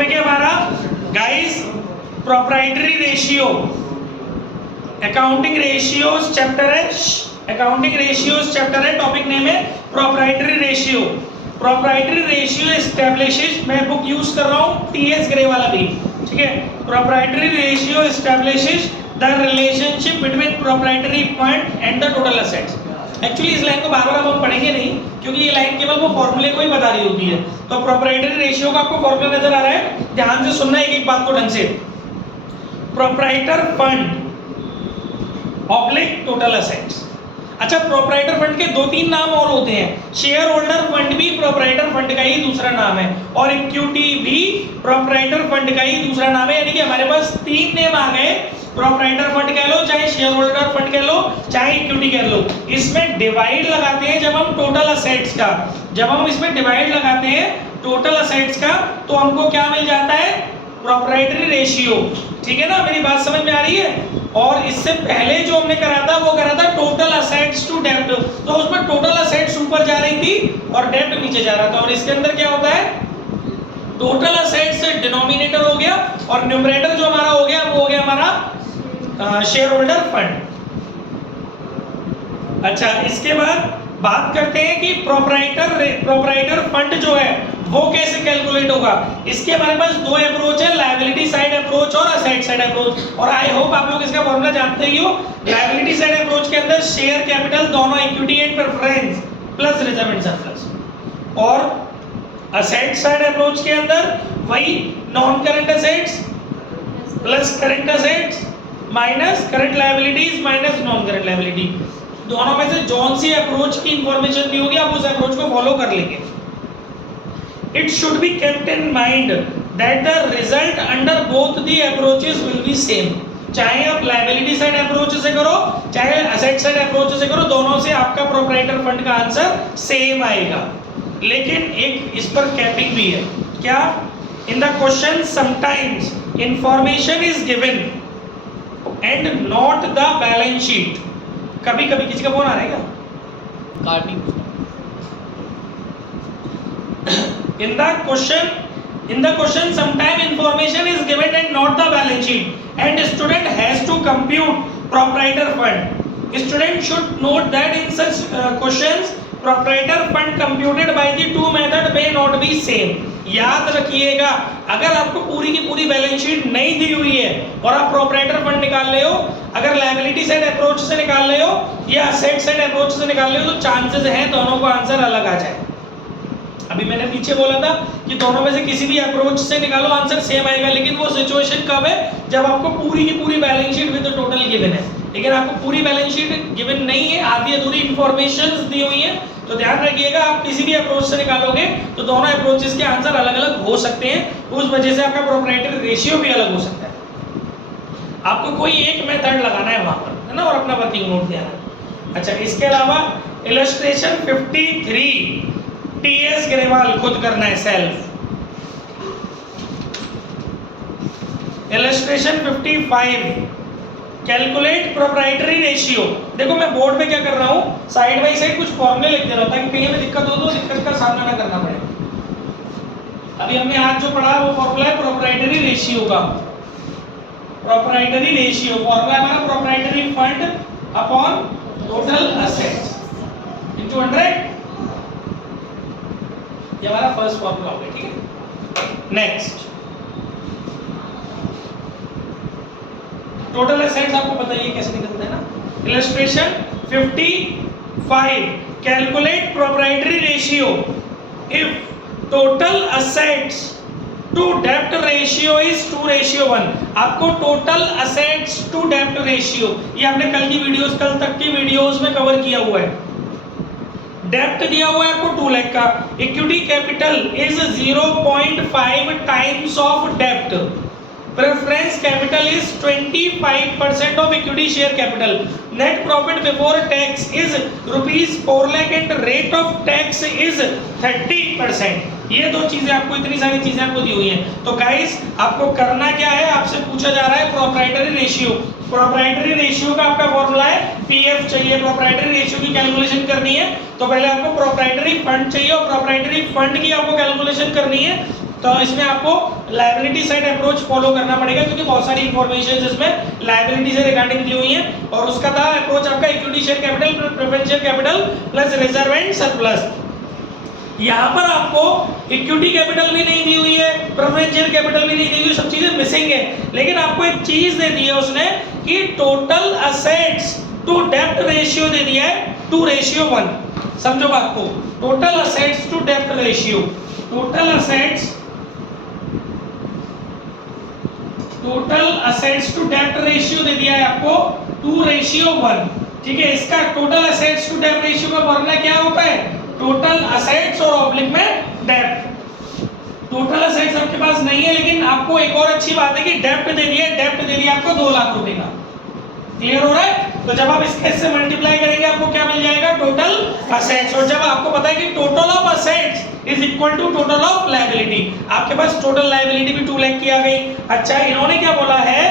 Topic है हमारा guys proprietary ratio. Accounting ratios chapter है, अकाउंटिंग रेशियोज चैप्टर है, टॉपिक नेम है proprietary ratio. Proprietary ratio establishes, मैं बुक यूज कर रहा हूँ टीएस ग्रे वाला भी, ठीक है। Proprietary ratio establishes the relationship between proprietary fund and the total assets. Actually इस लाइन को बार बार हम पढ़ेंगे नहीं, क्योंकि ये लाइन केवल वो फॉर्मूले को ही बता रही होती है। तो प्रोप्राइटरी रेशियो का आपको फॉर्मूला नजर आ रहा है, ध्यान से सुनना एक एक बात को ढंग से। Proprietor fund oblique total assets. अच्छा, प्रोप्राइटर फंड के दो तीन नाम और होते हैं। शेयर होल्डर फंड भी प्रोप्राइटर फंड का ही दूसरा नाम है, और इक्विटी भी प्रोप्राइटर फंड का ही दूसरा नाम है। यानी कि हमारे पास तीन नेम आ गए, प्रोप्राइटर फंड कह लो, चाहे शेयर होल्डर फंड कह लो, चाहे इक्विटी कह लो। इसमें डिवाइड लगाते हैं जब हम टोटल असेट्स का, जब हम इसमें डिवाइड लगाते हैं टोटल असेट्स का, तो हमको क्या मिल जाता है? Proprietary ratio. ठीक है ना, मेरी बात समझ में आ रही है? और इससे पहले जो हमने करा था वो करा था टोटल असेट्स टू डेब्ट, तो उसमें टोटल असेट्स ऊपर जा रही थी और डेब्ट नीचे जा रहा था। और इसके अंदर क्या होता है? टोटल असेट्स डिनोमिनेटर हो गया और न्यूमरेटर जो हमारा हो गया वो हो गया हमारा शेयर होल्डर फंड। अच्छा, इसके बाद बात करते हैं कि प्रोप्राइटर फंड जो है वो कैसे कैलकुलेट होगा। इसके हमारे पास दो अप्रोच है, लायबिलिटी साइड अप्रोच और असेट साइड अप्रोच। और आई होप आप लोग इसका फॉर्मूला जानते ही हो। लायबिलिटी साइड अप्रोच के अंदर शेयर कैपिटल दोनों equity and preference plus reserve and surplus, और असेट साइड अप्रोच के अंदर वही non current assets plus current assets minus current liabilities minus non current liability. दोनों में से जौन सी अप्रोच की इंफॉर्मेशन दी होगी आप उस अप्रोच को फॉलो कर लेंगे। It should be kept in mind that the result under both the approaches will be same। चाहे आप लायबिलिटी साइड अप्रोच से करो चाहे असेट साइड अप्रोच से करो, दोनों से आपका प्रोप्राइटर फंड का आंसर सेम आएगा। लेकिन एक इस पर कैपिंग भी है। क्या? In the question sometimes information is given and not the balance sheet. कभी कभी किसी का फोन आ रहा है क्या? In the question sometime information is given and not the balance sheet and student has to compute proprietor fund. Student should note that in such questions proprietor fund computed by the two method may not be same। याद रखिएगा, अगर आपको पूरी की पूरी balance sheet नहीं दी हुई है और आप प्रोप्राइटर फंड निकाल रहे हो, अगर लायबिलिटी साइड अप्रोच से निकाल रहे हो या असेट साइड अप्रोच से निकाल रहे हो, तो चांसेस हैं दोनों का आंसर अलग आ जाए। अभी मैंने पीछे बोला था कि दोनों में से किसी भी अप्रोच से निकालो आंसर सेम आएगा, लेकिन वो सिचुएशन कब है? जब आपको पूरी की पूरी balance sheet with total given है। लेकिन आपको पूरी बैलेंस शीट गिवन नहीं है, आधी अधूरी इंफॉर्मेशंस दी हुई है, तो ध्यान रखिएगा आप किसी भी अप्रोच से निकालोगे तो दोनों अप्रोचेस के आंसर अलग अलग हो सकते हैं। उस वजह से आपका प्रोप्राइटरी रेशियो भी अलग हो सकता है। आपको कोई एक मेथड लगाना है वहां पर, है ना, और अपना वर्किंग नोट देना है। अच्छा, इसके अलावा इलस्ट्रेशन 53 टीएस ग्रेवाल खुद करना है self. Illustration 55 calculate proprietary ratio. देखो मैं बोर्ड पे क्या कर रहा हूँ, साइड बाई साइड कुछ फॉर्मूले लिख दे रहा हूँ ताकि कहीं में दिक्कत हो तो दिक्कत का सामना ना करना पड़े। अभी हमने आज जो पढ़ा वो फॉर्मूला है प्रोप्राइटरी रेशियो का। प्रोप्राइटरी रेशियो फॉर्मूला हमारा proprietary fund upon total assets into 100। ये हमारा फर्स्ट फॉर्मूला होगा, ठीक है। नेक्स्ट, टोटल असेट्स आपको पता ही है कैसे निकलता है ना। Illustration 55 calculate proprietary ratio if total assets to डेब्ट रेशियो इज 2:1। आपको टोटल असेट्स टू डेब्ट रेशियो, ये हमने कल तक की वीडियोस में कवर किया हुआ है। डेब्ट दिया हुआ है आपको 2 लाख का, equity capital is 0.5 times of डेब्ट, preference capital is 25% of equity share capital, net profit before tax is ₹4 lakh and rate of tax is 30%। ये दो चीजें आपको, इतनी सारी चीजें आपको दी हुई हैं। तो गाइस आपको करना क्या है, आपसे पूछा जा रहा है प्रोप्राइटरी रेशियो। प्रोप्राइटरी रेशियो का आपका फॉर्मूला है पीएफ चाहिए, प्रोप्राइटरी रेशियो की कैलकुलेशन करनी है तो पहले आपको प्रोप्राइटरी फंड चाहिए और प्रोप्राइटरी फंड की आपको कैलकुलेशन करनी है। तो इसमें आपको लायबिलिटी साइड अप्रोच फॉलो करना पड़ेगा, क्योंकि बहुत सारी इंफॉर्मेशन इसमें लायबिलिटी से रिगार्डिंग दी हुई है। और उसका था अप्रोच आपका equity share capital plus preferential capital plus reserve and surplus. यहाँ पर आपको इक्विटी कैपिटल भी नहीं दी हुई है, प्रेफरेंशियल कैपिटल भी नहीं दी हुई, सब चीजें मिसिंग है। लेकिन आपको एक चीज दे दी है उसने कि total assets to dept ratio दे दिया है 2:1। समझो बात को, total assets to dept ratio, total assets to dept ratio दे दिया है आपको 2:1। ठीक है, इसका total assets to dept ratio का फॉर्मूला क्या होता है? टोटल असेट्स और ऑब्लिक में डेप्ट। टोटल असेट्स आपके पास नहीं है, लेकिन आपको एक और अच्छी बात है कि डेप्ट दे दिया है, डेप्ट दे दिया आपको 2 लाख रुपए का। क्लियर हो रहा है? तो जब आप इसके से मल्टीप्लाई करेंगे आपको क्या मिल जाएगा? Total assets. और जब आपको पता है कि total of assets is equal to total of liability, आपके पास टोटल लायबिलिटी भी 2 लाख की आ गई। अच्छा, इन्होंने क्या बोला है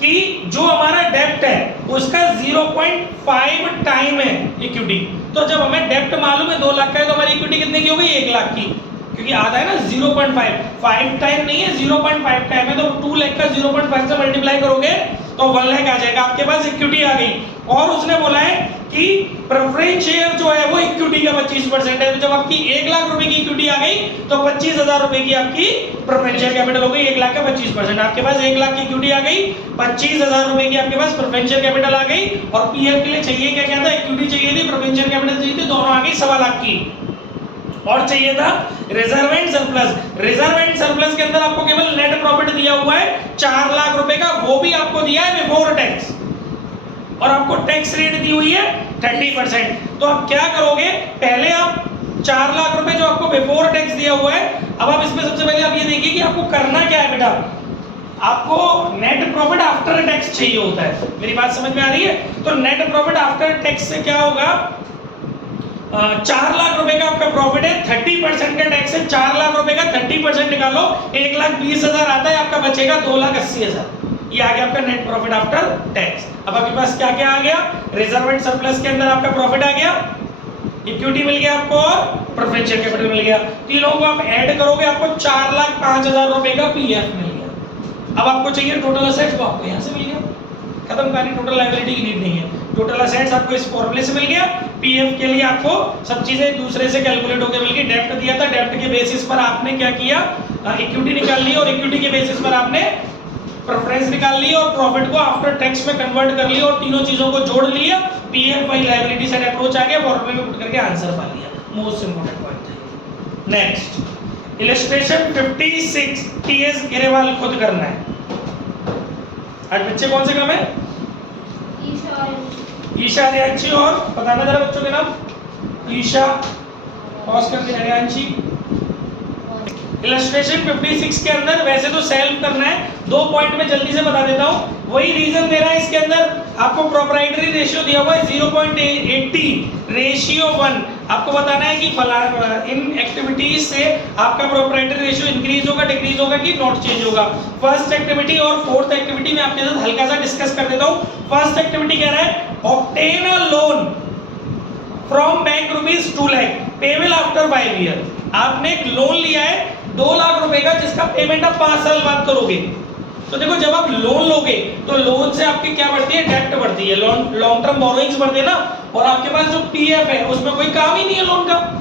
कि जो हमारा डेप्ट है उसका 0.5 टाइम है इक्विटी। तो जब हमें डेप्ट मालूम है 2 लाख का है, तो हमारी इक्विटी कितने की हो गई? 1 लाख की, क्योंकि आधा है ना 0.5 टाइम नहीं है, 0.5 टाइम है। तो 2 लाख का 0.5 से मल्टीप्लाई करोगे तो 1 लाख आ जाएगा, आपके पास इक्विटी आ गई। और उसने बोला है कि प्रेफरेंस शेयर जो है वो इक्विटी का 25% है। तो जब आपकी 1 लाख रुपए की इक्विटी आ गई तो 25,000 रुपए की आपकी प्रेफरेंस शेयर कैपिटल हो गई। 1 लाख का 25%, आपके पास 1 लाख की इक्विटी आ गई, 25,000 रुपए की आपके पास प्रेफरेंस शेयर कैपिटल आ गई। और पीएफ के लिए चाहिए क्या क्या था? इक्विटी चाहिए थी, प्रेफरेंस शेयर कैपिटल चाहिए थी, दोनों आ गई 1.25 लाख की। और चाहिए था reserve and surplus. Reserve and surplus के अंदर आपको केवल नेट प्रॉफिट दिया हुआ है 4 लाख रुपए का, वो भी आपको दिया है बिफोर टैक्स, और आपको टैक्स रेट दी हुई है 30%। तो आप क्या करोगे? पहले आप 4 लाख रुपए जो आपको बिफोर टैक्स दिया हुआ है, अब आप इसमें सबसे पहले आप ये देखिए कि आपको करना क्या है बेटा। आपको नेट प्रॉफिट आफ्टर टैक्स चाहिए होता है। मेरी बात समझ में आ रही है? तो नेट प्रॉफिट आफ्टर टैक्स से क्या होगा? 4 लाख रुपए का आपका प्रॉफिट है, 30% का टैक्स है, 4 लाख रुपए का 30% निकालो, 1,20,000 आता है, आपका बचेगा 2,80,000। ये आ गया आपका नेट प्रॉफिट आफ्टर टैक्स। अब आपके पास क्या क्या आ गया? रिजर्व एंड सरप्लस के अंदर आपका प्रॉफिट आ गया, इक्विटी मिल गया आपको, और प्रेफरेंशियल कैपिटल मिल गया। तीनों को आप ऐड करोगे, आपको 4,05,000 रुपए का पीएफ मिल गया। अब आपको चाहिए टोटल असेट्स, वो आपको यहाँ से मिल गया, खत्म कहानी। टोटल लायबिलिटी की नीड नहीं है, टोटल असेट्स आपको इस फॉर्मूले से मिल गया। पीएफ के लिए आपको सब चीजें दूसरे से कैलकुलेट होकर मिल गई। डेप्ट दिया था, डेप्ट के बेसिस पर आपने क्या किया? इक्विटी निकाल ली, और इक्विटी के बेसिस पर आपने प्रेफरेंस निकाल ली, और प्रॉफिट को आफ्टर टैक्स में कन्वर्ट कर लिया, और तीनों चीजों को जोड़ लिया। PF by liability side approach आ गया, फॉर्मूले में पुट करके आंसर पा लिया। मोस्ट इंपोर्टेंट पॉइंट है। नेक्स्ट इलस्ट्रेशन 56, टीएस गिरेवाल खुद करना है। आज बच्चे कौन से कम है? ईशा, हरियांशी, और बताना जरा बच्चों के नाम। ईशा, पॉज कर दिया, हरियांशी। इलस्ट्रेशन 56 के अंदर वैसे तो सेल्फ करना है, 2 पॉइंट में जल्दी से बता देता हूं। वही रीजन दे रहा है इसके अंदर, आपको प्रोप्राइटरी रेशियो दिया हुआ है 0.80 रेशियो 1। आपको बताना है कि इन एक्टिविटीज से आपका प्रोप्राइटरी रेशियो इंक्रीज होगा, डिक्रीज होगा कि नॉट चेंज होगा। फर्स्ट एक्टिविटी और फोर्थ एक्टिविटी में आपके साथ हल्का सा डिस्कस कर देता हूं। फर्स्ट एक्टिविटी कह रहा है obtain a loan from bank ₹2 lakh payable after 5 year. आपने एक लोन लिया है 2 लाख रुपए का, जिसका पेमेंट आप 5 साल बाद करोगे। तो देखो, जब आप लोन लोगे तो लोन से आपकी क्या बढ़ती है? डेप्ट बढ़ती है, लॉन्ग टर्म बोरोइंग्स बढ़ते हैं ना। और आपके पास जो पीएफ है उसमें कोई काम ही नहीं है लोन का,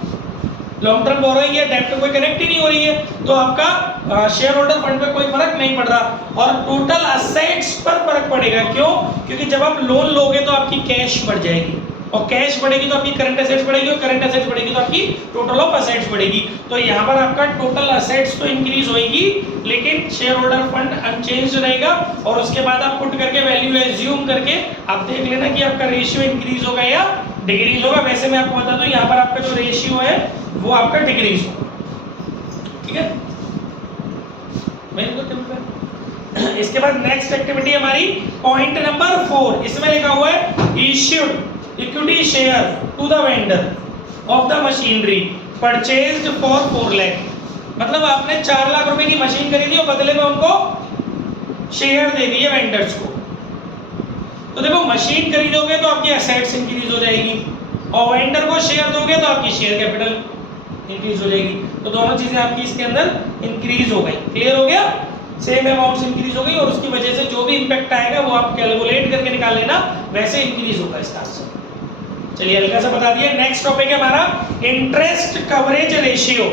लॉन्ग टर्म बोरोइंग है, डेप्ट कोई कनेक्ट ही नहीं हो रही है, तो आपका शेयर होल्डर फंड पे कोई फर्क नहीं पड़ रहा। और टोटल असेट्स पर फर्क पड़ेगा। क्यों? क्योंकि जब आप लोन लोगे तो आपकी कैश बढ़ जाएगी, और कैश बढ़ेगी तो आपकी करंट एसेट्स बढ़ेगी, और करंट एसेट्स बढ़ेगी तो आपकी टोटल ऑफ असेट्स बढ़ेगी। तो यहाँ पर आपका टोटल असेट्स तो इंक्रीज होगी, लेकिन शेयर होल्डर फंड अनचेंज रहेगा। और उसके बाद आप पुट करके वैल्यू एज्यूम करके आप देख लेना कि आपका रेशियो इंक्रीज होगा या डिक्रीज होगा। वैसे मैं आपको बता दूं, यहाँ पर आपका जो रेशियो है वो आपका डिक्रीज होगा। ठीक है, इसके बाद नेक्स्ट एक्टिविटी हमारी पॉइंट नंबर 4, इसमें लिखा हुआ है issued equity share to the vendor of the machinery purchased for 4 lakh. मतलब आपने 4 लाख रुपए की मशीन खरीदी और बदले में उनको शेयर दे दिए वेंडर्स को। तो देखो, मशीन खरीदोगे तो आपकी एसेट्स इंक्रीज हो जाएगी, और वेंडर को शेयर दोगे तो आपकी शेयर कैपिटल। इंक्रीज हो जाएगी। तो दोनों चीजें आपकी इसके अंदर इंक्रीज हो गई। क्लियर हो गया? सेम अमाउंट इंक्रीज हो गई और उसकी वजह से जो भी इंपैक्ट आएगा वो आप कैलकुलेट करके निकाल लेना, वैसे इंक्रीज होगा इसका आंसर। चलिए हल्का सा बता दिया। नेक्स्ट टॉपिक है हमारा interest coverage ratio.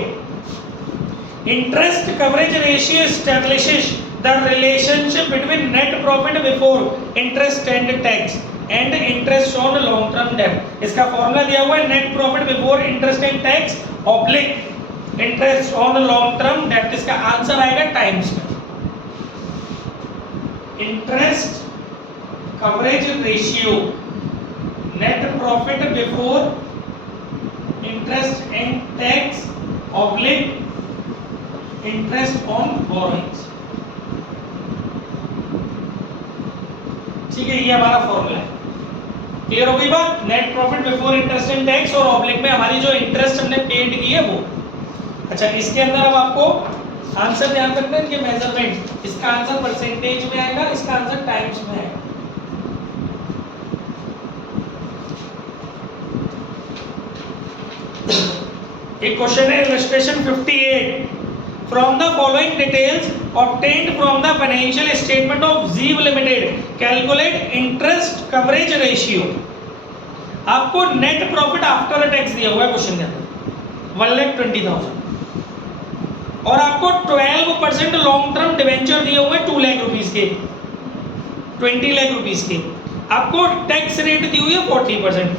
Interest coverage ratio establishes the relationship between net profit before interest and tax and interest on long term debt. इसका फॉर्मूला दिया हुआ है net profit before interest and tax oblique interest on long term debt. इसका answer आएगा times में। Interest coverage ratio net profit before interest and tax oblique interest on borrowings. ठीक है, ये हमारा फॉर्मूला है। क्लियर हो गई बात? Net profit before interest and tax और ऑब्लिक में हमारी जो इंटरेस्ट हमने पेड की है वो। अच्छा, इसके अंदर अब आपको आंसर ध्यान रखना है कि मेजरमेंट, इसका आंसर परसेंटेज में आएगा, इसका आंसर टाइम्स में आएगा। एक क्वेश्चन है illustration 58 from the following details obtained from the financial statement of Zeev Limited calculate interest coverage ratio। आपको नेट प्रॉफिट आफ्टर टैक्स दिया हुआ है क्वेश्चन के अंदर 1,20,000 और आपको 12% लॉन्ग टर्म डिवेंचर दिए हुए 2 लाख रुपीस के, 20 लाख रुपीस के। आपको टैक्स रेट दी हुई है 40%।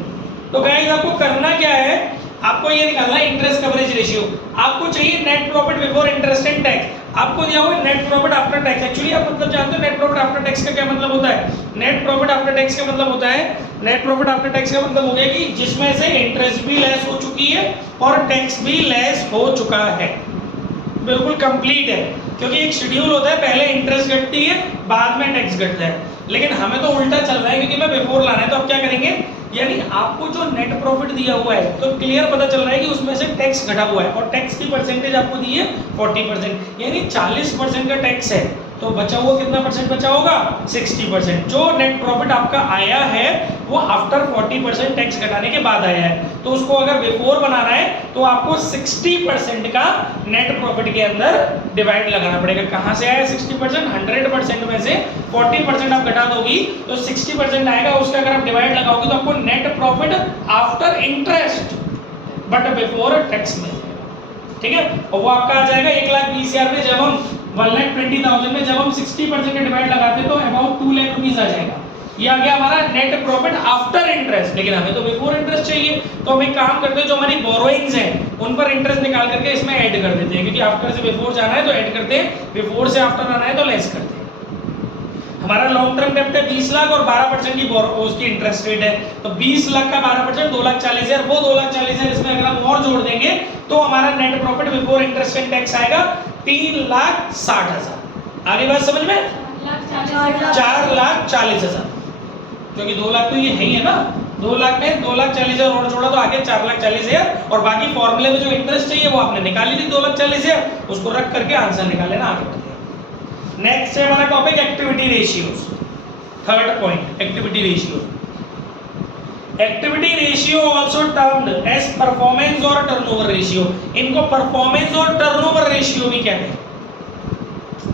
तो गाइस आपको करना क्या है, आपको ये निकालना है इंटरेस्ट कवरेज रेशियो। आपको चाहिए net profit before interest and tax, आपको दिया हुआ है net profit after tax. Actually आप मतलब जानते हो नेट प्रॉफिट आफ्टर टैक्स का क्या मतलब होता है? नेट प्रॉफिट आफ्टर टैक्स का मतलब होता है, नेट प्रॉफिट आफ्टर टैक्स का मतलब हो गया कि जिसमें से इंटरेस्ट भी लेस हो चुकी है और टैक्स भी लेस हो चुका है, बिल्कुल कंप्लीट है। क्योंकि एक शेड्यूल होता है, पहले इंटरेस्ट घटती है बाद में टैक्स घटता है, लेकिन हमें तो उल्टा चल रहा है क्योंकि मैं बिफोर लाना है। तो अब क्या करेंगे, यानी आपको जो नेट प्रॉफिट दिया हुआ है तो क्लियर पता चल रहा है कि उसमें से टैक्स घटा हुआ है और टैक्स की परसेंटेज आपको दी है 40%, यानी 40% का टैक्स है। तो बचा हुआ कितना परसेंट बचा होगा? 60%। जो नेट प्रॉफिट आपका आया है वो आफ्टर 40% टैक्स घटाने के बाद आया है। तो उसको अगर बिफोर बनाना है तो आपको 60% का नेट प्रॉफिट के अंदर डिवाइड लगाना पड़ेगा। कहाँ से आया 60%? 100% में से 40% आप घटा दोगी तो 60% आएगा। उसका अगर आप डिवाइड लगाओगे तो आपको net profit after interest but before tax में, ठीक है। और वो आपका आ जाएगा 1,20,000 में, जब हम 1,20,000 में जब हम 60% का डिवाइड लगाते हैं तो अबाउट 2 लाख रुपीस आ जाएगा। ये आ गया हमारा नेट प्रॉफिट आफ्टर इंटरेस्ट। लेकिन हमें तो बिफोर इंटरेस्ट चाहिए, तो हम एक काम करते हैं, जो हमारी बोरोइंग्स हैं उन पर इंटरेस्ट निकाल करके इसमें ऐड कर देते हैं, क्योंकि आफ्टर से बिफोर जाना है तो ऐड करते हैं, बिफोर से आफ्टर आना है तो लेस करते हैं। हमारा लॉन्ग टर्म डेब्ट है 20 लाख और 12% की उसकी इंटरेस्ट रेट है, तो 20 लाख का 12% 2,40,000, वो 2,40,000 इसमें अगर हम और जोड़ देंगे तो हमारा net profit before interest and tax आएगा 3,60,000। आगे बात समझ में? 4,40,000, क्योंकि 2 लाख तो ये है ही है ना, 2 लाख में 2,40,000 और जोड़ा तो आगे 4,40,000 और बाकी फॉर्मूले में जो इंटरेस्ट चाहिए वो आपने निकाली थी 2,40,000, उसको रख करके आंसर निकाल लेना। आगे बढ़ते हैं। नेक्स्ट है हमारा topic activity ratios. Third point activity ratio. Activity ratio also termed as performance और टर्नओवर रेशियो। इनको परफॉर्मेंस और टर्नओवर रेशियो भी कहते हैं।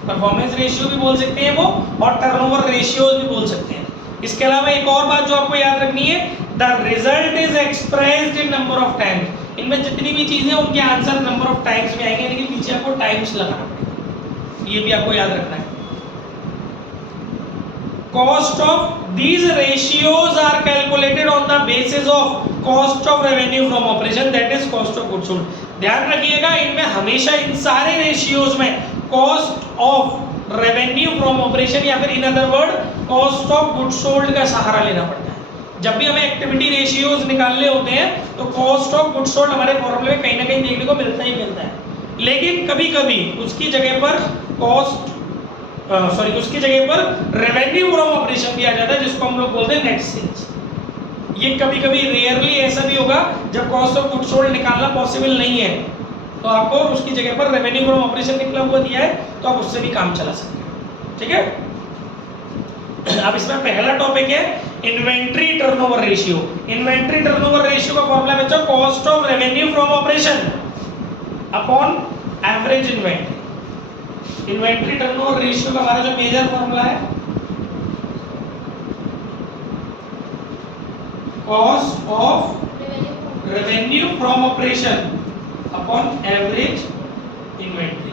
परफॉर्मेंस रेशियो भी बोल सकते हैं वो और टर्नओवर रेशियो भी बोल सकते हैं। इसके अलावा एक और बात जो आपको याद रखनी है, the result is expressed in number of times. इनमें जितनी भी चीजें उनके आंसर नंबर ऑफ टाइम्स में आएंगे, लेकिन पीछे आपको टाइम्स लगाना पड़ेगा, ये भी आपको याद रखना है। Cost of these ratios are calculated on the basis of cost of revenue from operation, that is cost of goods sold। ध्यान रखिएगा, इनमें हमेशा इन सारे रेशियोज में cost of revenue from operation या फिर in other word cost of goods sold का सहारा लेना पड़ता है। जब भी हमें एक्टिविटी रेशियोज निकालने होते हैं तो cost of goods sold हमारे फॉर्मूले में कहीं ना कहीं देखने को मिलता ही मिलता है, लेकिन कभी कभी उसकी जगह पर उसकी जगह पर रेवेन्यू फ्रॉम ऑपरेशन दिया जाता है, जिसको हम लोग बोलते हैं नेट सेल्स। ये कभी कभी रेयरली ऐसा भी होगा जब कॉस्ट ऑफ गुड्स सोल्ड निकालना पॉसिबल नहीं है, तो आपको उसकी जगह पर रेवेन्यू फ्रॉम ऑपरेशन निकला हुआ दिया है तो आप उससे भी काम चला सकते हैं, ठीक है। अब इसमें पहला टॉपिक है inventory turnover ratio. Inventory turnover ratio का फॉर्मूला बच्चों cost of revenue from operation upon average inventory. Inventory turnover ratio का हमारा जो मेजर फॉर्मूला है, cost of revenue from operation upon average inventory.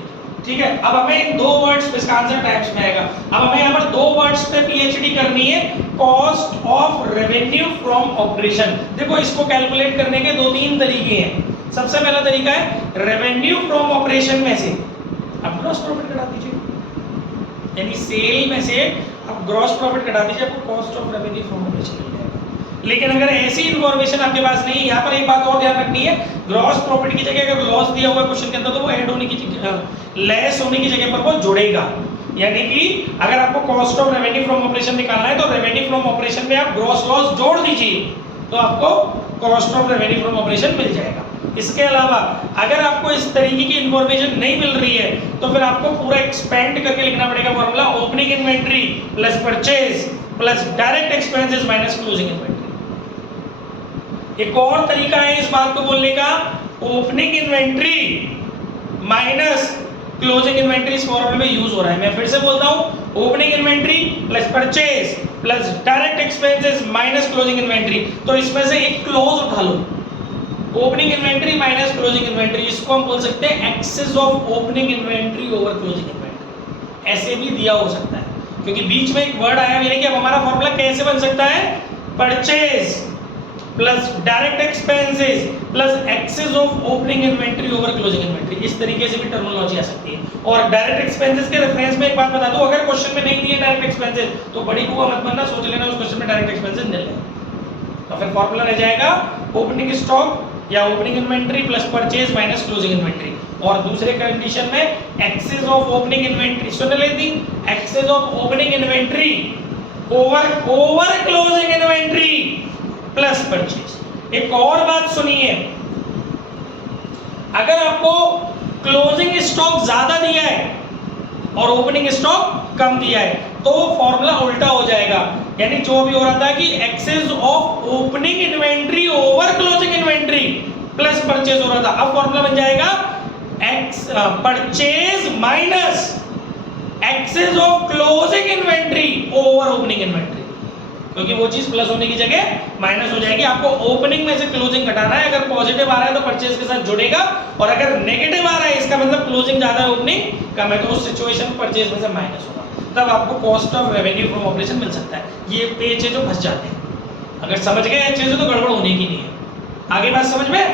ठीक है, अब हमें इन दो वर्ड्स पे इसका आंसर टाइम्स में आएगा। अब हमें यहाँ पर दो वर्ड्स पे पीएचडी करनी है, cost of revenue from operation. देखो इसको कैलकुलेट करने के दो तीन तरीके हैं। सबसे पहला तरीका है रेवेन्यू फ्रॉम ऑपरेशन में से आप ग्रॉस प्रॉफिट घटा दीजिए, यानी सेल में से आप ग्रॉस प्रॉफिट घटा दीजिए, आपको cost of revenue from operation मिल जाएगा। लेकिन अगर ऐसी इंफॉर्मेशन आपके पास नहीं है, यहाँ पर एक बात और ध्यान रखनी है, ग्रॉस प्रॉफिट की जगह अगर लॉस दिया हुआ है क्वेश्चन के अंदर तो वो ऐड होने की जगह, लेस होने की जगह पर वो जुड़ेगा। यानी कि अगर आपको cost of revenue from operation निकालना है तो रेवेन्यू फ्रॉम ऑपरेशन में आप ग्रॉस लॉस जोड़ दीजिए तो आपको cost of revenue from operation मिल जाएगा। इसके अलावा अगर आपको इस तरीके की इंफॉर्मेशन नहीं मिल रही है तो फिर आपको पूरा एक्सपेंड करके लिखना पड़ेगा formula, opening inventory plus purchase plus direct expenses minus closing inventory. एक और तरीका है इस बात को बोलने का, opening inventory minus closing inventory इस फॉर्मूले में यूज हो रहा है। मैं फिर से बोलता हूं, opening inventory plus purchase plus direct expenses minus closing inventory. तो इसमें से एक क्लोज उठा लो, opening inventory minus closing inventory, इसको हम बोल सकते हैं excess of opening inventory over closing inventory. ऐसे भी दिया हो सकता है क्योंकि बीच में एक वर्ड आया, यानी कि अब हमारा फॉर्मूला कैसे बन सकता है, purchase plus direct expenses plus excess of opening inventory over closing inventory. इस तरीके से भी टर्मिनोलॉजी आ सकती है। और डायरेक्ट एक्सपेंसेस के रेफरेंस में एक बात बता दूं, अगर क्वेश्चन में नहीं दिए डायरेक्ट एक्सपेंसेस तो बड़ी बुआ मत बनना, सोच लेना उस क्वेश्चन में डायरेक्ट एक्सपेंसेस नहीं है, तो फिर फॉर्मूला रह जाएगा ओपनिंग स्टॉक या opening inventory plus purchase minus closing inventory. और दूसरे कंडीशन में एक्सेस ऑफ ओपनिंग इन्वेंट्री, सुन लेती, excess of opening inventory over closing inventory plus purchase. एक और बात सुनिए, अगर आपको क्लोजिंग स्टॉक ज्यादा दिया है और ओपनिंग स्टॉक कम दिया है तो फॉर्मूला उल्टा हो जाएगा। यानी जो भी हो रहा था कि excess of opening inventory over closing inventory plus purchase हो रहा था, अब फॉर्मूला बन जाएगा purchase minus excess of closing inventory over opening inventory, क्योंकि वो चीज प्लस होने की जगह माइनस हो जाएगी। आपको ओपनिंग में से क्लोजिंग घटाना है, अगर पॉजिटिव आ रहा है तो परचेज के साथ जुड़ेगा, और अगर नेगेटिव आ रहा है इसका मतलब क्लोजिंग ज्यादा है ओपनिंग कम है, तो उस सिचुएशन में परचेज में से माइनस होगा, तब आपको cost of revenue from operation मिल सकता है। ये पेज है जो फंस जाते हैं, अगर समझ गए अच्छे से तो गड़बड़ होने की नहीं है। आगे बात समझ में?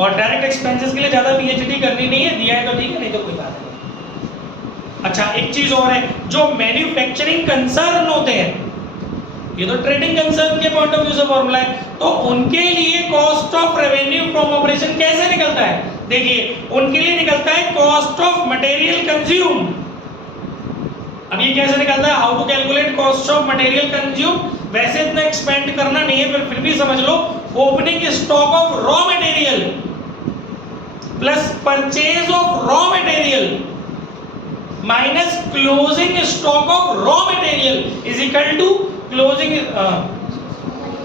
और डायरेक्ट एक्सपेंसेस के लिए ज्यादा पीएचडी करनी नहीं है, दिया है तो ठीक है, नहीं तो कोई बात नहीं। अच्छा, एक चीज और है, जो मैन्युफैक्चरिंग कंसर्न होते हैं, ये तो ट्रेडिंग कंसर्न के पॉइंट ऑफ व्यू से फॉर्मूला है, तो उनके लिए cost of revenue from operation कैसे निकलता है? देखिए, उनके लिए निकलता है कॉस्ट ऑफ मटेरियल कंज्यूम। अब ये कैसे निकलता है, how to calculate cost of material consume? वैसे इतना एक्सपेंड करना नहीं है, फिर भी समझ लो, opening stock of raw material plus purchase of raw material minus closing stock of raw material is equal to closing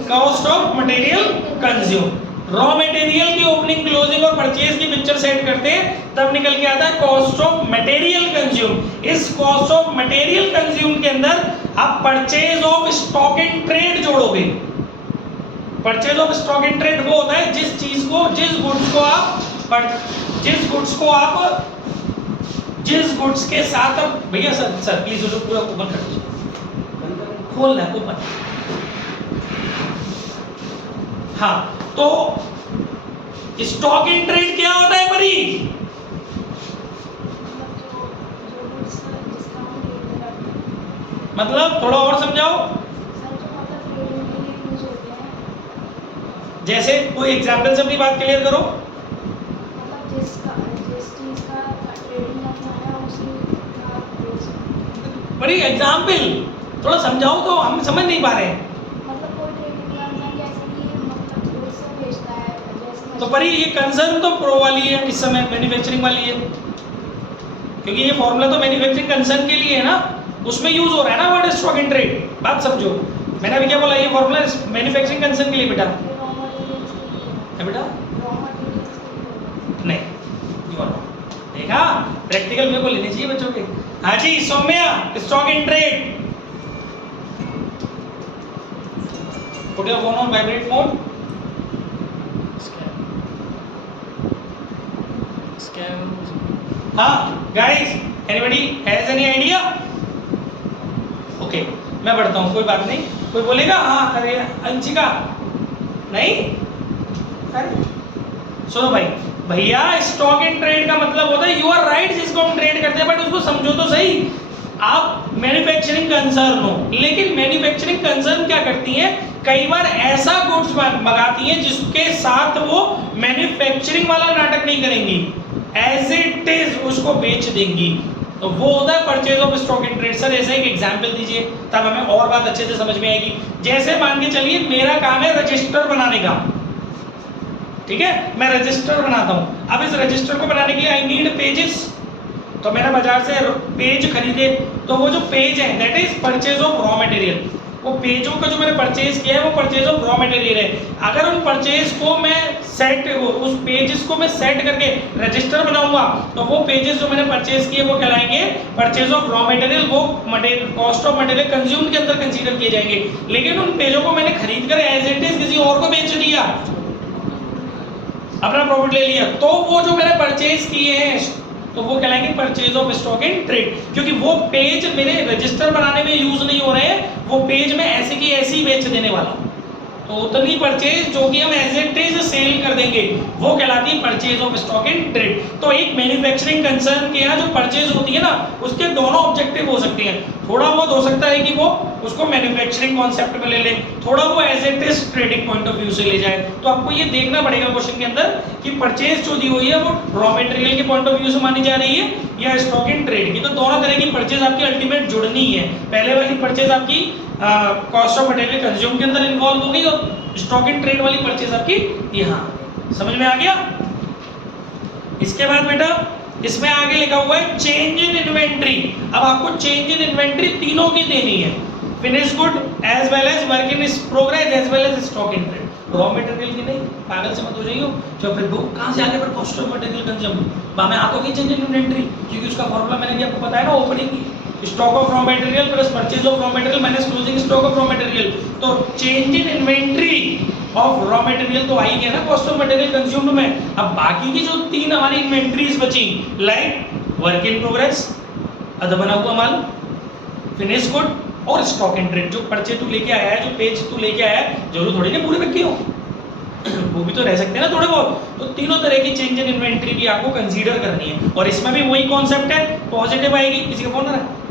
cost of material consume. Raw material की ओपनिंग क्लोजिंग और परचेज की पिक्चर सेट करते हैं, तब निकल के आता है कॉस्ट ऑफ मटेरियल कंज्यूम। इस कॉस्ट ऑफ मटेरियल कंज्यूम के अंदर आप purchase of stock and trade जोड़ोगे। Purchase of stock and trade वो होता है जिस चीज को, जिस गुड्स के साथ अब, भैया सर प्लीज उसको पूरा कूपन कर दीजिए, खोलना है कूपन। हाँ, तो स्टॉक इन ट्रेड क्या होता है परी? मतलब थोड़ा और समझाओ। जैसे कोई एग्जाम्पल से अपनी बात क्लियर करो। परी एग्जाम्पल थोड़ा समझाओ तो हम समझ नहीं पा रहे हैं। तो परी ये कंसर्न तो प्रो वाली है, इस समय मैन्युफैक्चरिंग वाली है, क्योंकि ये फॉर्मूला तो मैन्युफैक्चरिंग कंसर्न के लिए है ना, उसमें यूज हो रहा है ना वर्ड स्टॉक इन ट्रेड। बात समझो, मैंने अभी क्या बोला, ये फॉर्मूला मैन्युफैक्चरिंग कंसर्न के लिए बेटा है बेटा, नहीं देखा, प्रैक्टिकल मेरे को लेने चाहिए बच्चों के। हाँ जी Saumya, stock in trade. Put your phone on vibrate mode. हाँ guys, anybody has any idea? Okay, मैं बढ़ता हूँ, कोई बात नहीं। कोई बोलेगा हाँ अरे अंशिका नहीं? अरे सुनो भाई, भैया स्टॉक इन ट्रेड का मतलब होता है यू आर राइट, जिसको हम ट्रेड करते हैं, बट उसको समझो तो सही। आप मैन्युफैक्चरिंग कंसर्न हो, लेकिन मैन्युफैक्चरिंग कंसर्न क्या करती है, कई बार ऐसा गुड्स मंगाती है जिसके साथ वो मैन्युफैक्चरिंग वाला नाटक नहीं करेंगी, एज इट इज उसको बेच देंगी, तो वो होता है purchase of stock in trade. Sir ऐसे एक एग्जांपल दीजिए तब हमें और बात अच्छे से समझ में आएगी। जैसे मान के चलिए मेरा काम है रजिस्टर बनाने का, ठीक है, मैं रजिस्टर बनाता हूँ। अब इस रजिस्टर को बनाने के लिए आई नीड पेजेस, तो मैंने बाजार से पेज खरीदे, तो वो जो पेज है that is purchase of raw material. वो पेजों का जो मैंने परचेज किया है वो परचेज ऑफ रॉ मटेरियल है। अगर उन परचेज को मैं सेट, उस पेजेस को मैं सेट करके रजिस्टर बनाऊंगा तो वो पेजेस जो मैंने परचेज किए वो कहलाएंगे परचेज ऑफ रॉ मटेरियल, वो material cost of material consume के अंदर कंसीडर किए जाएंगे। लेकिन उन पेजों को मैंने खरीद कर एज इट इज किसी और को बेच दिया, अपना प्रॉफिट ले लिया, तो वो जो मैंने परचेज किए हैं तो वो कहलाएंगे purchase of stock in trade, क्योंकि वो पेज मेरे रजिस्टर बनाने में यूज नहीं हो रहे हैं, वो पेज में ऐसे की ऐसे ही बेच देने वाला हूं। तो उतनी परचेज जो कि हम एज इट इज सेल कर देंगे वो कहलाती है purchase of stock in trade. तो एक मैन्युफैक्चरिंग कंसर्न के यहाँ जो परचेज होती है ना, उसके दोनों ऑब्जेक्टिव हो सकते हैं। थोड़ा बहुत हो सकता है कि वो उसको मैन्युफैक्चरिंग कॉन्सेप्ट में ले ले, थोड़ा वो as it is trading point of view से ले जाए। तो आपको ये देखना पड़ेगा क्वेश्चन के अंदर कि परचेज जो दी हुई है वो रॉ मटेरियल के पॉइंट ऑफ व्यू से मानी जा रही है या स्टॉक इन ट्रेड की। तो दोनों तरह की परचेज आपकी अल्टीमेट जुड़नी है। पहले वाली परचेज आपकी कॉस्ट ऑफ मटेरियल कंज्यूम के अंदर इन्वॉल्व हो गई और स्टॉक इन ट्रेड वाली परचेज आपकी यहाँ। समझ में आ गया? इसके बाद बेटा इसमें आगे लिखा हुआ है चेंज इन इन्वेंट्री। अब आपको चेंज इन इन्वेंट्री तीनों की देनी है, finish good as well as work in progress as well as stock in trade. Raw material की नहीं, पागल से मत हो जाइए। जो फिर कहाँ से आगे पर कॉस्ट ऑफ मटेरियल कंज्यूम में आ तो गई चेंज इन इन्वेंट्री, क्योंकि उसका फॉर्मूला मैंने भी आपको बताया ना, opening stock of raw material plus purchase of raw material minus closing stock of raw material. तो change in inventory of raw material तो आई गया ना कॉस्ट ऑफ मटेरियल कंज्यूम्ड में। अब बाकी की जो तीन हमारी इन्वेंट्रीज बची, लाइक वर्क इन प्रोग्रेस, अध बना हुआ माल, फिनिश गुड और स्टॉक इन ट्रेड। जो परचे तू लेके आया है, जो पेज तू लेके आया है, जरूर थोड़ी ना पूरे रखे हो वो भी तो रह सकते हैं ना थोड़े बहुत। तो तीनों तरह की चेंज इन इन्वेंट्री भी आपको कंसीडर करनी है, और इसमें भी वही कॉन्सेप्ट है। पॉजिटिव आएगी, किसी का फोन आ रहा है,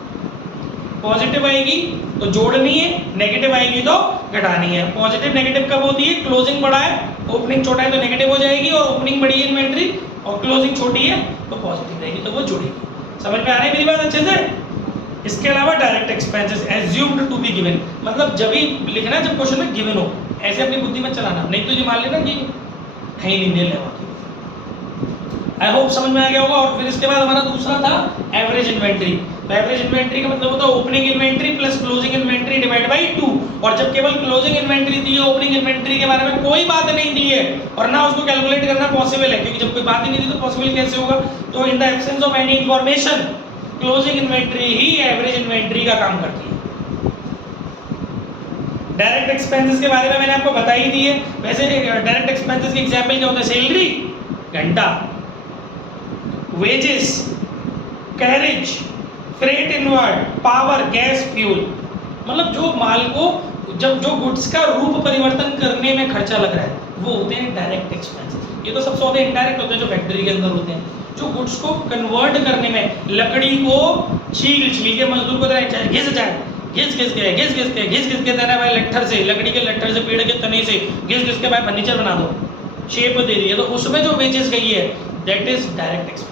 पॉजिटिव आएगी तो जोड़नी है, नेगेटिव आएगी तो घटानी है। पॉजिटिव नेगेटिव कब होती है? क्लोजिंग बड़ा है, ओपनिंग छोटा है तो नेगेटिव हो जाएगी, और ओपनिंग बड़ी है इन्वेंट्री और क्लोजिंग छोटी है तो पॉजिटिव रहेगी, तो वो जुड़ेगी। समझ में आ रही है मेरी बात अच्छे से? इसके अलावा direct expenses assumed to be given, मतलब जब ही लिखना जब क्वेश्चन में गिवन हो, ऐसे अपनी बुद्धि में चलाना, नहीं तो ये मान लेना कि है ही नहीं ले। आई होप समझ में आ गया होगा। और फिर इसके बाद हमारा दूसरा था एवरेज इन्वेंट्री। तो एवरेज इन्वेंट्री का मतलब होता है opening inventory plus closing inventory divide by 2। और जब केवल क्लोजिंग इन्वेंट्री दी है, ओपनिंग इन्वेंट्री के बारे में कोई बात नहीं दी है और ना उसको कैलकुलेट करना पॉसिबल है, क्योंकि जब कोई बात ही नहीं दी तो पॉसिबल कैसे होगा? तो in the absence of any information closing inventory he average inventory का काम करती है। डायरेक्ट एक्सपेंसेस के बारे में मैंने आपको बता ही दी है। वैसे डायरेक्ट एक्सपेंसेस के एग्जांपल क्या होता है? सैलरी, घंटा, wages, carriage, freight inward, power, gas, fuel. मतलब जो माल को जब जो गुड्स का रूप परिवर्तन करने में खर्चा लग रहा है वो होते हैं डायरेक्ट एक्सपेंसेस। ये तो सबसे होते हैं इनडायरेक्ट होते हैं जो फैक्ट्री के अंदर होते हैं। जो गुड्स को कन्वर्ट करने में, लकड़ी को छील के मजदूर को देना, चाहे घिस जाए, घिस के देना भाई लट्ठर से, लकड़ी के लट्ठर से, पेड़ के तने से घिस के भाई फर्नीचर बना दो, शेप दे दी है, तो उसमें जो वेजेस गई है दैट इज डायरेक्ट एक्सपेंस।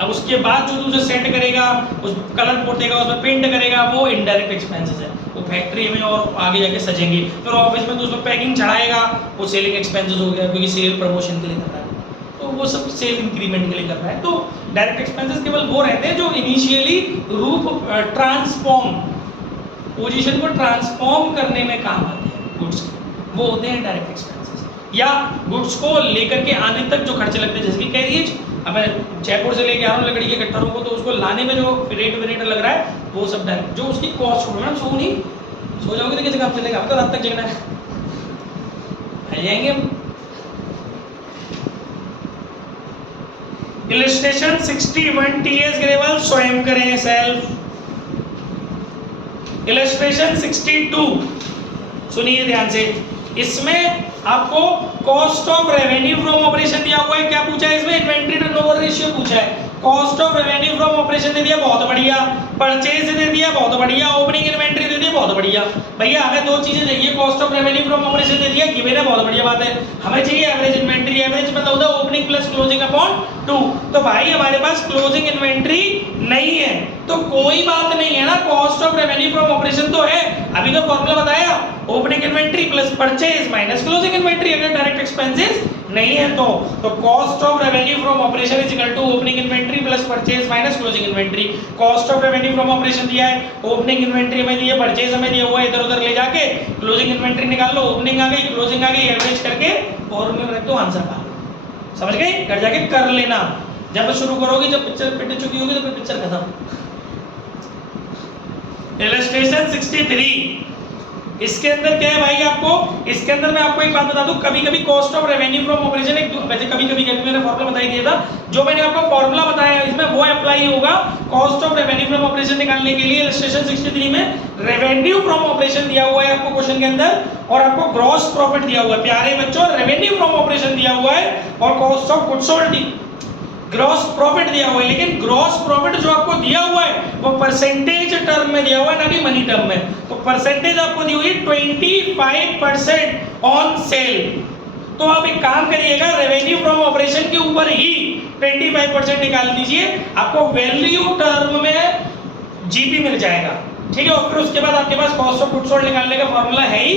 अब उसके बाद जो दूसरे सेट करेगा, उस कलर पोतेगा, उसमें पेंट करेगा, वो इनडायरेक्ट एक्सपेंसेस है। वो फैक्ट्री में और आगे जाके सजेंगे, फिर ऑफिस में तो उसमें पैकिंग चढ़ाएगा, वो सेलिंग एक्सपेंसेस हो गया, क्योंकि सेल प्रमोशन के लिए कर रहा है, तो वो सब सेल इंक्रीमेंट के लिए कर रहा है। तो डायरेक्ट एक्सपेंसेस केवल वो रहते हैं जो इनिशियली रूप ट्रांसफॉर्म, पोजीशन को ट्रांसफॉर्म करने में काम आते हैं गुड्स के, वो होते हैं डायरेक्ट एक्सपेंसेस। या गुड्स को लेकर के आने तक जो खर्चे लगते हैं, जैसे कि कैरियज, अब मैं जयपुर से लेके आ रहा हूँ लकड़ी के कट्टरों को, तो उसको लाने में जो रेट लग रहा है वो सब डायरेक्ट जो उसकी कॉस्ट होगी। मैडम सो जाओगे तो कैसे काम चलेगा, तो रात तक जगना है, आ जाएंगे हम। इलस्ट्रेशन 61 टीएस ग्रेवल स्वयं करें सेल्फ। इलस्ट्रेशन 62 सुनिए ध्यान से, इसमें आपको cost of revenue from operation दिया हुआ है। क्या पूछा है इसमें? इन्वेंट्री टर्नओवर रेशियो पूछा है। Cost of revenue from operation दे दिया, बहुत बढ़िया। परचेज दे दिया, बहुत बढ़िया। ओपनिंग इन्वेंट्री दे दी, बहुत बढ़िया। भैया हमें दो चीजें चाहिए, cost of revenue from operation दे दिया, गिवन है, बहुत बढ़िया बात है। हमें चाहिए एवरेज इन्वेंट्री, एवरेज मतलब होता है ओपनिंग प्लस क्लोजिंग अपॉन 2। तो भाई हमारे पास क्लोजिंग इन्वेंट्री नहीं है, तो कोई बात नहीं है ना, cost of revenue from operation तो है। अभी तो फॉर्मूला बताया, opening inventory plus purchase minus closing inventory, अगर डायरेक्ट एक्सपेंसेस नहीं है तो cost of revenue from operation is equal to opening inventory plus purchase minus closing inventory. Cost of revenue from operation दिया है, ओपनिंग इन्वेंट्री में दिया, purchase हमें दिया हुआ है, इधर उधर ले जाके क्लोजिंग इन्वेंट्री निकाल लो, ओपनिंग आ गई, क्लोजिंग आ गई, एवरेज करके फॉर्मूला रख दो, आंसर पा लो। समझ गए? घर जाके कर लेना। जब शुरू करोगे, जब पिक्चर पिट चुकी होगी तो फिर पिक्चर खत्म। इलस्ट्रेशन 63, इसके अंदर क्या है भाई, आपको इसके अंदर मैं आपको एक बात बता दूं, कभी कभी cost of revenue from operation एक वैसे कभी कभी मैंने फॉर्मूला बता ही दिया था, जो मैंने आपको फॉर्मूला बताया इसमें वो अप्लाई होगा cost of revenue from operation निकालने के लिए। इलस्ट्रेशन 63 में रेवेन्यू फ्रॉम ऑपरेशन दिया हुआ है आपको क्वेश्चन के अंदर, और आपको ग्रॉस प्रॉफिट दिया हुआ है। प्यारे बच्चों, रेवेन्यू फ्रॉम ऑपरेशन दिया हुआ है और cost of goods sold gross profit दिया हुआ है, लेकिन ग्रॉस प्रॉफिट जो आपको दिया हुआ है वो परसेंटेज टर्म में दिया हुआ है, ना कि मनी टर्म में। तो परसेंटेज आपको दी हुई है 25% ऑन सेल। तो आप एक काम करिएगा, रेवेन्यू फ्रॉम ऑपरेशन के ऊपर ही 25% निकाल दीजिए, आपको वैल्यू टर्म में जीपी मिल जाएगा। ठीक है, और फिर उसके बाद आपके पास कॉस्ट ऑफ गुड्स सोल्ड निकालने का फॉर्मूला है ही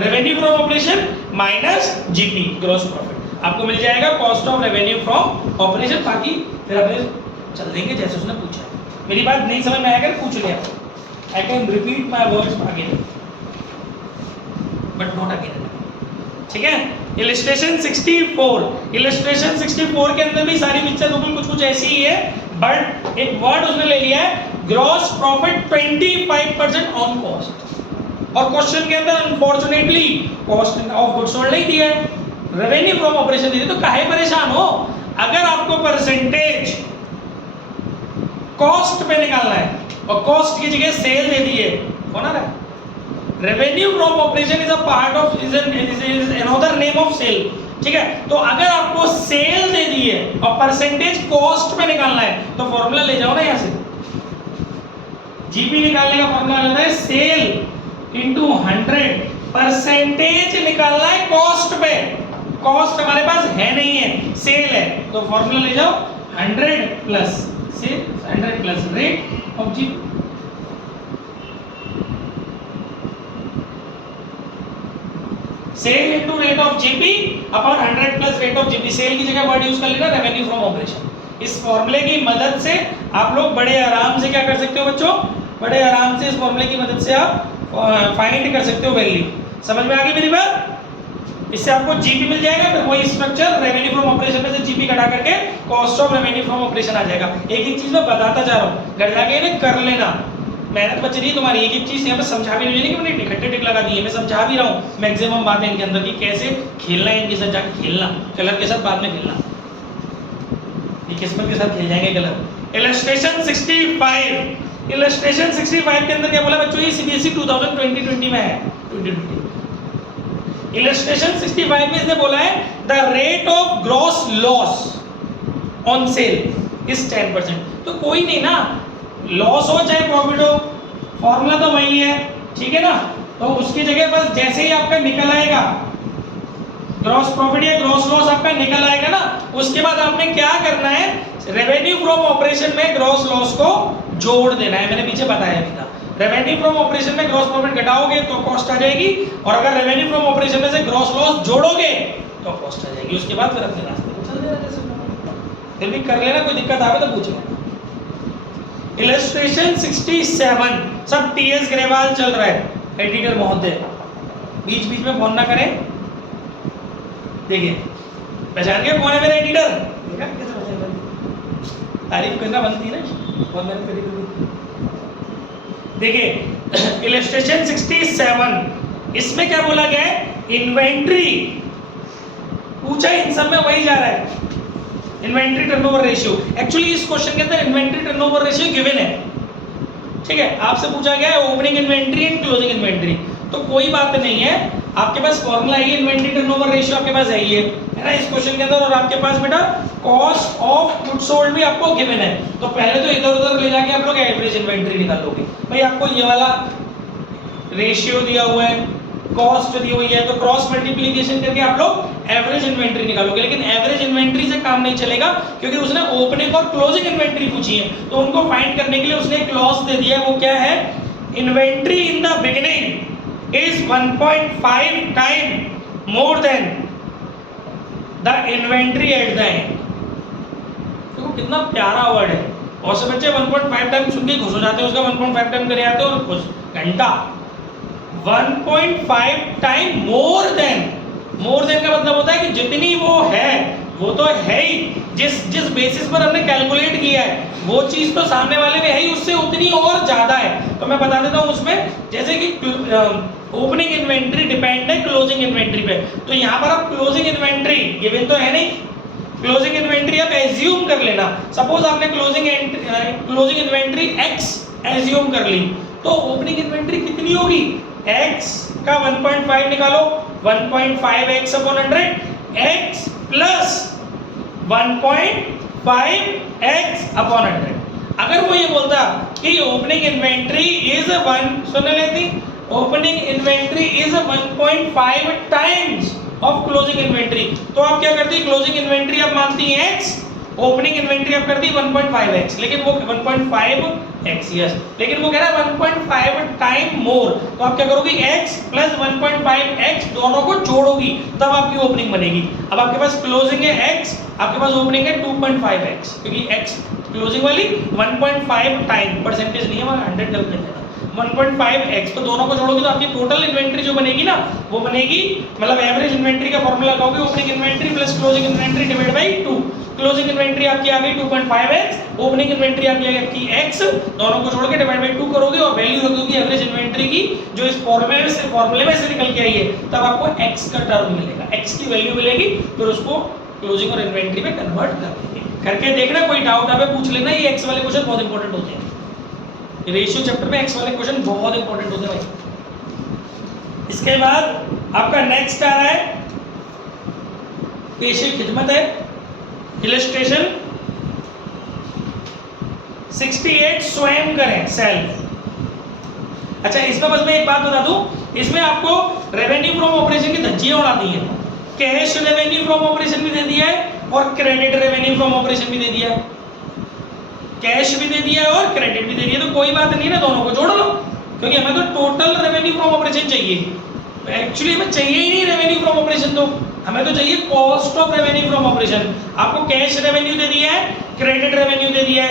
revenue from operation minus GP gross profit, आपको मिल जाएगा cost of revenue from operation. बाकी फिर अपने चल देंगे जैसे उसने पूछा। मेरी बात नहीं समझ में आएगा पूछ लिया, I can repeat my words again but not again. ठीक है, इलस्ट्रेशन 64, इलस्ट्रेशन 64 के अंदर भी सारी पिक्चर बिल्कुल कुछ ऐसी ही है, बट एक वर्ड उसने ले लिया है ग्रॉस प्रॉफिट 25% ऑन कॉस्ट। और क्वेश्चन के अंदर unfortunately cost of goods sold नहीं दिया है, रेवेन्यू फ्रॉम ऑपरेशन दीजिए। तो काहे परेशान हो, अगर आपको परसेंटेज कॉस्ट पे निकालना है और कॉस्ट की जगह सेल दे दी है, होना रहा revenue from operation is a part of is another name of sale. ठीक है, तो अगर आपको सेल दे दी है और परसेंटेज कॉस्ट पे निकालना है तो फॉर्मूला ले जाओ ना, यहां से जीपी निकालने का फॉर्मूला आता है सेल इनटू 100, परसेंटेज निकालना है कॉस्ट पे, कॉस्ट हमारे पास है नहीं है, सेल है, तो फॉर्मूला ले जाओ 100 plus sale, 100 plus rate of GP. Sale into rate of GP upon 100 plus rate of GP. Sale की जगह वर्ड यूज कर लेना रेवेन्यू फ्रॉम ऑपरेशन। इस फॉर्मूले की मदद से आप लोग बड़े आराम से क्या कर सकते हो बच्चों, बड़े आराम से इस फॉर्मूले की मदद से आप फाइंड कर सकते हो वैल्यू। समझ में आ गई मेरी बात? इससे आपको जीपी मिल जाएगा, फिर वही स्ट्रक्चर रेवेन्यू फ्रॉम ऑपरेशन में से जीपी घटा करके cost of revenue from operation आ जाएगा। एक एक चीज मैं बताता जा रहा हूँ, घर जाके इन्हें कर लेना, मेहनत बच रही है तुम्हारी। एक एक चीज यहाँ पे समझा भी नहीं कि मैंने इकट्ठे टिक लगा दिए, मैं समझा भी रहा हूँ मैक्सिमम बातें इनके अंदर की, कैसे खेलना है इनके साथ, जाके खेलना कलर के साथ, बाद में खेलना, ये किस्मत के साथ खेल जाएंगे कलर। इलस्ट्रेशन 65, इलस्ट्रेशन 65 के अंदर क्या बोला बच्चों, ये सीबीएसई 2020 में है 2020। इलस्ट्रेशन 65 में इसने बोला है the rate of gross loss on sale is 10%। तो कोई नहीं ना, लॉस हो चाहे प्रॉफिट हो, फॉर्मूला तो वही है, ठीक है ना। तो उसकी जगह बस जैसे ही आपका निकल आएगा ग्रॉस प्रॉफिट या ग्रॉस लॉस आपका निकल आएगा ना, उसके बाद आपने क्या करना है, रेवेन्यू फ्रॉम ऑपरेशन में ग्रॉस लॉस को जोड़ देना है। मैंने पीछे बताया भी था, रेवेन्यू फ्रॉम ऑपरेशन में ग्रॉस प्रॉफिट घटाओगे तो कॉस्ट आ जाएगी, और अगर रेवेन्यू फ्रॉम ऑपरेशन में से ग्रॉस लॉस जोड़ोगे तो कॉस्ट आ जाएगी। उसके बाद फिर अपने रास्ते पे चल देना, जैसे फिर भी कर लेना, कोई दिक्कत आवे तो पूछ लेना। इलस्ट्रेशन 67, सब टीएस ग्रेवाल चल रहा है, एडिटर महोदय बीच बीच में फोन ना करें। देखिए पहचान गए कौन है मेरा एडिटर? देखा कैसे पहचान? तारीफ करना बनती है ना, कौन मैंने करी करी। देखिए इलस्ट्रेशन 67, इसमें क्या बोला गया है? इन्वेंट्री पूछा, इन सब में वही जा रहा है, इन्वेंट्री टर्नओवर रेशियो। एक्चुअली इस क्वेश्चन के अंदर इन्वेंट्री टर्नओवर रेशियो गिवन है, ठीक है। आपसे पूछा गया है opening inventory and closing inventory, तो कोई बात नहीं है, आपके पास फॉर्मूला है, इन्वेंट्री टर्नओवर रेशियो आपके पास है ना इस क्वेश्चन के अंदर। और आपके पास बेटा कॉस्ट ऑफ गुड्स सोल्ड भी आपको गिवन है, तो पहले तो इधर उधर ले जाके आप लोग एवरेज इन्वेंट्री निकालोगे। भाई आपको ये वाला रेशियो दिया हुआ है, कॉस्ट दी हुई है, तो क्रॉस मल्टीप्लिकेशन करके आप लोग एवरेज इन्वेंट्री निकालोगे। लेकिन एवरेज इन्वेंट्री से काम नहीं चलेगा, क्योंकि उसने ओपनिंग और क्लोजिंग इन्वेंट्री पूछी है, तो उनको फाइंड करने के लिए उसने एक क्लॉज दे दिया है, वो क्या है? Inventory in the beginning is 1.5 time more than the inventory at the end. देखो कितना प्यारा वर्ड है, और से बच्चे 1.5 टाइम सुन के खुश हो जाते हैं, उसका 1.5 टाइम करे आते हैं और खुश, घंटा 1.5 टाइम मोर देन का मतलब होता है कि जितनी वो है वो तो है ही, जिस बेसिस पर हमने कैलकुलेट किया है वो चीज तो सामने वाले में है ही, उससे उतनी और ज्यादा है। तो मैं बता देता हूं उसमें, जैसे कि ओपनिंग इन्वेंट्री डिपेंड है क्लोजिंग इन्वेंट्री पे, तो यहाँ पर आप क्लोजिंग इन्वेंट्री गिवन तो है नहीं, क्लोजिंग इन्वेंट्री आप एज्यूम कर लेना। सपोज आपने क्लोजिंग इन्वेंट्री x एज्यूम कर ली, तो ओपनिंग इन्वेंट्री कितनी होगी? x का 1.5 निकालो, 1.5x upon 100 x plus 1.5x upon 100। अगर वो ये बोलता कि ओपनिंग इन्वेंट्री इज 1, सुन लेती, opening inventory is 1.5 times of closing inventory, तो आप क्या करती? क्लोजिंग इन्वेंट्री आप मानती हैं x, ओपनिंग इन्वेंट्री आप करती 1.5x, लेकिन वो 1.5x, यस, लेकिन वो कह रहा है 1.5 टाइम मोर, तो आप क्या करोगी? x प्लस 1.5x दोनों को जोड़ोगी, तब आपकी ओपनिंग बनेगी। अब आपके पास क्लोजिंग है x, आपके पास ओपनिंग है 2.5x, क्योंकि x क्लोजिंग वाली 1.5 टाइम, परसेंटेज नहीं है वहाँ 100 डबल देना, 1.5x, तो दोनों को जोड़ोगे तो आपकी टोटल इन्वेंट्री जो बनेगी ना, वो बनेगी, मतलब एवरेज इन्वेंट्री का फॉर्मूला लगाओगे, opening inventory plus closing inventory divide by 2। Closing inventory आपकी आ गई 2.5x, ओपनिंग इन्वेंट्री आपकी आ गई आपकी x, दोनों को जोड़ के डिवाइड बाय 2 करोगे और वैल्यू रखोगे एवरेज इन्वेंट्री की, जो इस फॉर्मूले में से निकल के आई है, तब आपको x का टर्म मिलेगा, x की वैल्यू मिलेगी, फिर उसको क्लोजिंग और इन्वेंट्री में कन्वर्ट कर देंगे। करके देखना, कोई डाउट आवे पूछ लेना, ये x वाले क्वेश्चन बहुत इंपॉर्टेंट होते हैं, रेशियो चैप्टर में x वाले क्वेश्चन बहुत इंपॉर्टेंट होते हैं भाई। इसके बाद आपका नेक्स्ट आ रहा है पेशे खिदमत है, इलस्ट्रेशन 68 स्वयं करें, सेल्फ। अच्छा, इसमें बस मैं एक बात बता दूं, इसमें आपको रेवेन्यू फ्रॉम ऑपरेशन की धज्जियां उड़ा दी है, कैश रेवेन्यू फ्रॉम ऑपरेशन भी दे दिया है और क्रेडिट रेवेन्यू फ्रॉम ऑपरेशन भी दे दिया है, कैश भी दे दिया है और क्रेडिट भी दे दिया, तो कोई बात नहीं ना, दोनों को जोड़ लो, क्योंकि हमें तो टोटल रेवेन्यू फ्रॉम ऑपरेशन चाहिए। एक्चुअली हमें चाहिए ही नहीं रेवेन्यू फ्रॉम ऑपरेशन, तो हमें तो चाहिए cost of revenue from operation. आपको कैश रेवेन्यू दे दिया है, क्रेडिट रेवेन्यू दे दिया है,